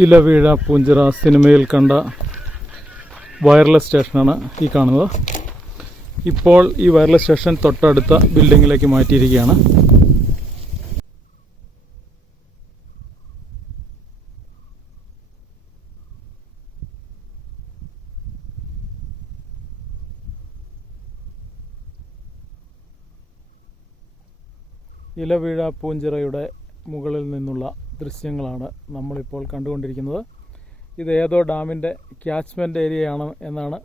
ഇലവീഴ പൂഞ്ചിറ സിനിമയിൽ കണ്ട വയർലെസ് സ്റ്റേഷനാണ് ഈ കാണുന്നത്. ഇപ്പോൾ ഈ വയർലെസ് സ്റ്റേഷൻ തൊട്ടടുത്ത ബിൽഡിങ്ങിലേക്ക് മാറ്റിയിരിക്കുകയാണ്. ഇലവീഴ പൂഞ്ചിറയുടെ മുകളിൽ നിന്നുള്ള ദൃശ്യങ്ങളാണ് നമ്മളിപ്പോൾ കണ്ടുകൊണ്ടിരിക്കുന്നത്. ഇത് ഏതോ ഡാമിൻ്റെ ക്യാച്ച്മെൻ്റ് ഏരിയയാണ് എന്നാണ്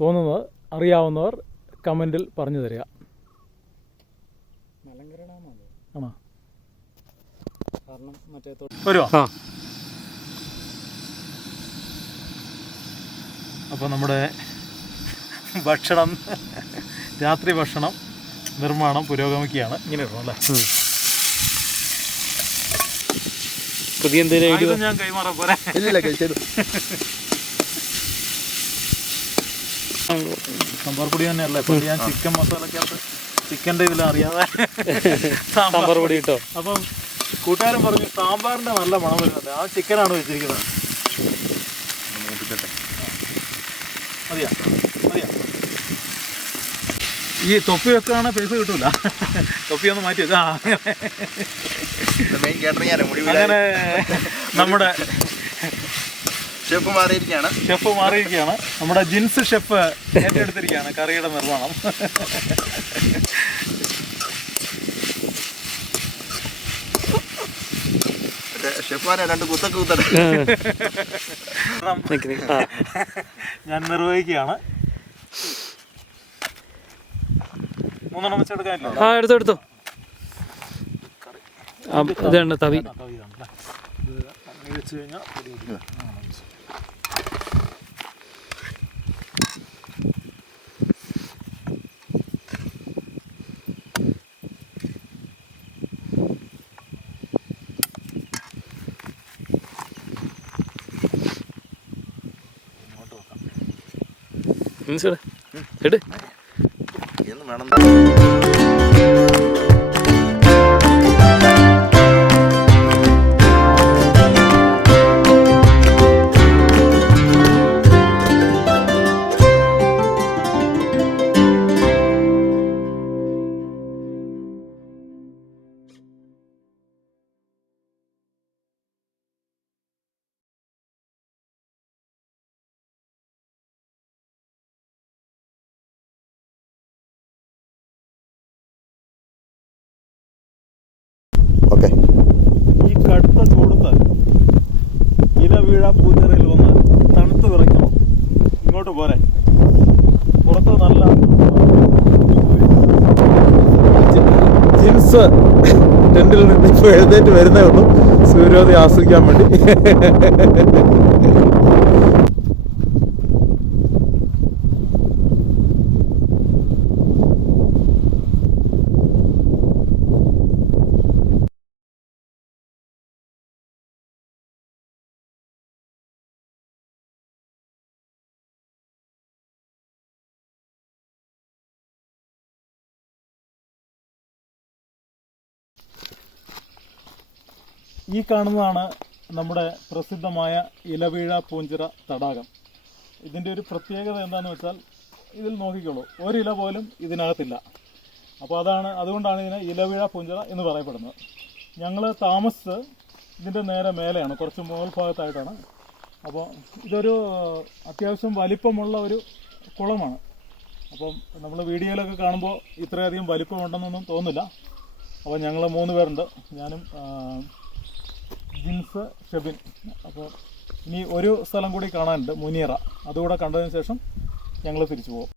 തോന്നുന്നത്. അറിയാവുന്നവർ കമൻറ്റിൽ പറഞ്ഞു തരിക. ആണോ? അപ്പോൾ നമ്മുടെ ഭക്ഷണം, രാത്രി ഭക്ഷണം നിർമ്മാണം പുരോഗമിക്കുകയാണ്. ഇങ്ങനെ ഇടണം അല്ലേ? പുതിയ എന്തെങ്കിലും ഞാൻ കൈമാറാൻ പോരാ. സാമ്പാർ പൊടി തന്നെയല്ലേ? ഇപ്പം ഞാൻ ചിക്കൻ മസാലക്കകത്ത് ചിക്കൻ്റെ ഇതിൽ അറിയാതെ സാമ്പാർ പൊടി ഇട്ടോ. അപ്പം കൂട്ടുകാരൻ പറഞ്ഞു സാമ്പാറിൻ്റെ നല്ല മണം വരുന്നുണ്ട്. ആ ചിക്കനാണ് വെച്ചിരിക്കുന്നത്. മതിയാ മതിയാ. ഈ തൊപ്പി വെക്കാണ് പൈസ കിട്ടൂല. തൊപ്പി ഒന്ന് മാറ്റി വെച്ചാ അങ്ങനെ നമ്മുടെ ഷെഫ് മാറിയിരിക്കുകയാണ്. നമ്മുടെ ജിൻസ് ഷെഫ് ഏറ്റെടുത്തിരിക്കുകയാണ് കറിയുടെ നിർമ്മാണം. ഞാൻ നിർവഹിക്കുകയാണ്. 3 വെച്ചെടുക്കാനല്ലോ. എടുത്തോ. ഇതാണ് തവി. വെച്ച് കഴിഞ്ഞാൽ എട് വേണം. ഈ കടുത്ത ചൂടത്ത് ഇലവീഴ പൂഞ്ചിറയിൽ വന്ന് തണുത്ത് വിറയ്ക്കണം. ഇങ്ങോട്ട് പോരെ. പുറത്ത് നല്ല ജിൻസ് ടെൻറ്റിൽ നിന്ന് ഇപ്പോൾ എഴുന്നേറ്റ് വരുന്നേ ഉള്ളൂ സൂര്യോദയം ആസ്വദിക്കാൻ വേണ്ടി. ഈ കാണുന്നതാണ് നമ്മുടെ പ്രസിദ്ധമായ ഇലവീഴ പൂഞ്ചിറ തടാകം. ഇതിൻ്റെ ഒരു പ്രത്യേകത എന്താണെന്ന് വെച്ചാൽ ഇതിൽ നോക്കിക്കോളൂ, ഒരില പോലും ഇതിനകത്തില്ല. അപ്പോൾ അതുകൊണ്ടാണ് ഇതിനെ ഇലവീഴ പൂഞ്ചിറ എന്ന് പറയപ്പെടുന്നത്. ഞങ്ങൾ താമസിച്ച് ഇതിൻ്റെ നേരെ മേലെയാണ്, കുറച്ച് മുകൾ ഭാഗത്തായിട്ടാണ്. അപ്പോൾ ഇതൊരു അത്യാവശ്യം വലിപ്പമുള്ള ഒരു കുളമാണ്. അപ്പം നമ്മൾ വീഡിയോയിലൊക്കെ കാണുമ്പോൾ ഇത്രയധികം വലിപ്പമുണ്ടെന്നൊന്നും തോന്നില്ല. അപ്പോൾ ഞങ്ങൾ 3 പേരുണ്ട്, ഞാനും ജിൻസ്, ഷെബിൻ. അപ്പോൾ ഇനി ഒരു സ്ഥലം കൂടി കാണാനുണ്ട്, മുനിയറ. അതുകൂടെ കണ്ടതിന് ശേഷം ഞങ്ങൾ തിരിച്ചു പോകും.